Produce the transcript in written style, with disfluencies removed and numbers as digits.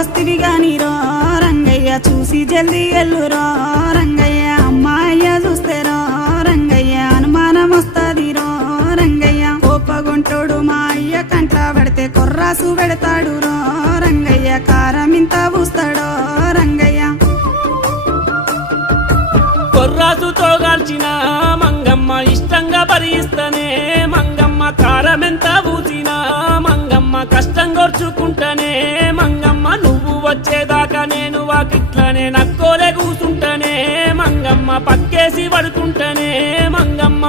వస్తివి గాని రో రంగయ్య చూసి జల్దీ ఎల్లురో రంగయ్య అమ్మాయ్య చూస్తే రో రంగయ్య అనుమానం వస్తది రో రంగయ్య కోపగుంటోడు మా అయ్య కంట్ల పడితే కొర్రాసు పెడతాడు రో రంగయ్య కారం ఇంత పూస్తాడో రంగయ్య కొర్రాసుతో గాల్చిన మంగమ్మ ఇష్టంగా భరిస్తనే మంగమ్మ కారమెంత పూసినా మంగమ్మ కష్టం గొర్చుకుంటనే మంగమ్మ నువ్వు వచ్చేదాకా నేను వాకిట్లనే నక్కోలే కూసుంటనే మంగమ్మ పక్కేసి పడుకుంటనే మంగమ్మ